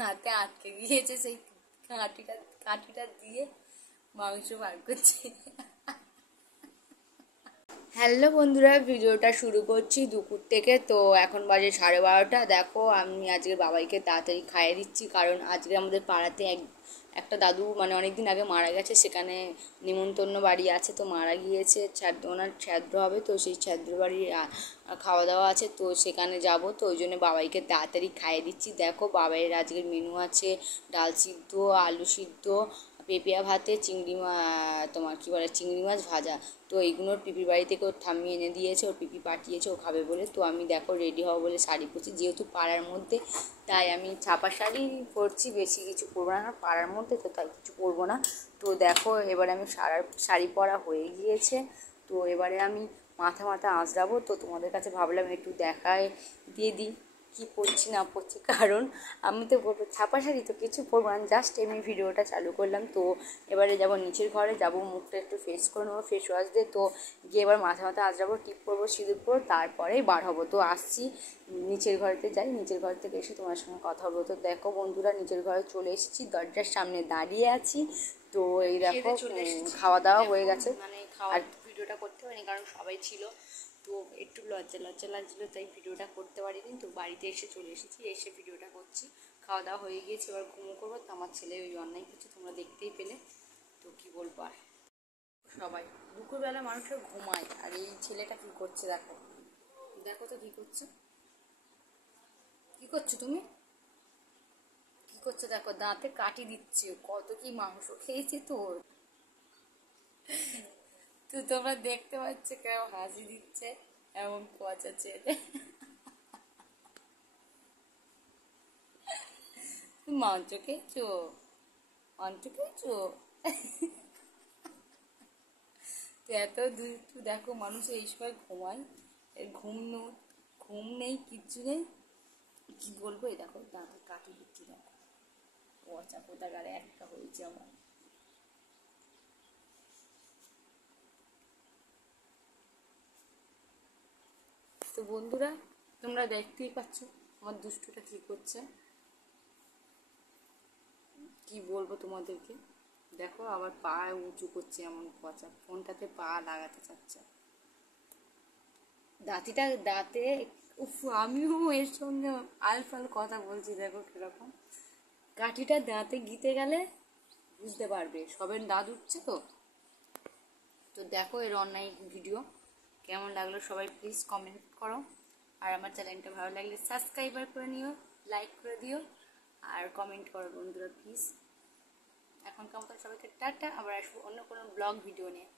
দাঁতে আটকে গিয়েছে, সেই কাঠিটা দিয়ে মাংস বার করছে। হ্যালো বন্ধুরা, ভিডিওটা শুরু করছি দুপুর থেকে। তো এখন বাজে 12:30। দেখো আমি আজকে বাবাইকে তাড়াতাড়ি খাইয়ে দিচ্ছি, কারণ আজকে আমাদের পাড়াতে একটা দাদু মানে অনেক দিন আগে মারা গেছে, সেখানে নিমন্ত্রণ বাড়ি আছে, তো মারা গিয়েছে, ওনার শ্রাদ্ধ হবে, তো সেই শ্রাদ্ধ বাড়ির খাওয়া দাওয়া আছে, তো সেখানে যাব, তো ওই জন্য বাবাইকে তাড়াতাড়ি খাইয়ে দিচ্ছি। দেখো বাবাইয়ের আজকের মেনু আছে ডাল সিদ্ধ, আলু সিদ্ধ, পেঁপেয়া ভাতে, তোমার কী বলে চিংড়ি মাছ ভাজা। তো এইগুলোর পিপির বাড়ি থেকে ওর ঠাম্মি এনে দিয়েছে, ওর পিপি পাঠিয়েছে ও খাবে বলে। তো আমি দেখো রেডি হবো বলে শাড়ি পরছি, যেহেতু পাড়ার মধ্যে, তাই আমি ছাপা শাড়ি পরছি, বেশি কিছু পরবো না, পাড়ার মধ্যে তো তাই কিছু পরবো না। তো দেখো এবারে আমি শাড়ি পরা হয়ে গিয়েছে, তো এবারে আমি মাথা আঁচড়াবো। তো তোমাদের কাছে ভাবলাম একটু দেখায় দিয়ে দিই কী পরছি না পরছি, কারণ আমি তো বলবো ছাপা শাড়ি তো কিছু পরবো না, জাস্ট এমনি ভিডিওটা চালু করলাম। তো এবারে যাব নিচের ঘরে, যাব মুখটা একটু ফেস করে নেবো ফেস ওয়াশ দিয়ে, তো গিয়ে এবার মাথা আঁচড়াবো, টিপ পরবো, সিঁদুর পরবো, তারপরেই বার হবো। তো আসছি নিচের ঘরেতে যাই, নিচের ঘর থেকে এসে তোমার সঙ্গে কথা বলবো। তো দেখো বন্ধুরা নিচের ঘরে চলে এসেছি, দরজার সামনে দাঁড়িয়ে আছি। তো এই দেখো খাওয়া দাওয়া হয়ে গেছে, মানে খাওয়ার ভিডিওটা করতে পারিনি কারণ সবাই ছিল, তো একটু লজ্জা লাগছিলো, তাই ভিডিওটা করতে পারিনি। তো বাড়িতে এসে চলে এসেছি, এসে ভিডিওটা করছি। খাওয়া দাওয়া হয়ে গিয়েছে, এবার ঘুমো করবো। তো আমার ছেলে ওই অন্যায় করছে, তোমরা দেখতেই পেলে। তো কি বলবো আর, সবাই দুপুরবেলা মানুষের ঘুমায়, আর এই ছেলেটা কি করছে দেখো, দেখো তো কি করছে, কি করছো তুমি, কি করছো দেখো, দাঁতে কাটি দিচ্ছে, কত কি মাংস খেয়েছে তোর। তো তোমরা দেখতে পাচ্ছ কেমন হাসি দিচ্ছে, এমন পচা ছেলে। মাংস খেয়েছো, মাংস খেয়েছো। তো এত একটু দেখো মানুষ এই সময় ঘুমায়, এর ঘুম নেই, কিচ্ছু নেই, কি বলবো। এই দেখো দাঁতে কাটি দিচ্ছি, দেখো পচা কোথাকারে একটা হয়েছে আমার। তো বন্ধুরা তোমরা দেখতেই পাচ্ছ আমার দুষ্টুটা কি করছে, কি বলবো তোমাদেরকে। দেখো আবার পা উঁচু করছে, এমন পচা, ফোনটাতে পা লাগাতে চাচ্ছে, দাঁতে। উফ, আমিও এর সঙ্গে আলফাল কথা বলছি, দেখো কিরকম কাঠিটা দাঁতে গিতে গেলে বুঝতে পারবে, সবের দাঁত উঠছে। তো তো দেখো এর অনলাইন ভিডিও কেমন লাগলো সবাই প্লিজ কমেন্ট করো, আর আমার চ্যানেলটা ভালো লাগলে সাবস্ক্রাইবার করে নিও, লাইক করে দিও, আর কমেন্ট করো বন্ধুরা প্লিজ। এখনকার মতো সবাইকে টাটা, আবার আসবো অন্য কোনো ব্লগ ভিডিও নিয়ে।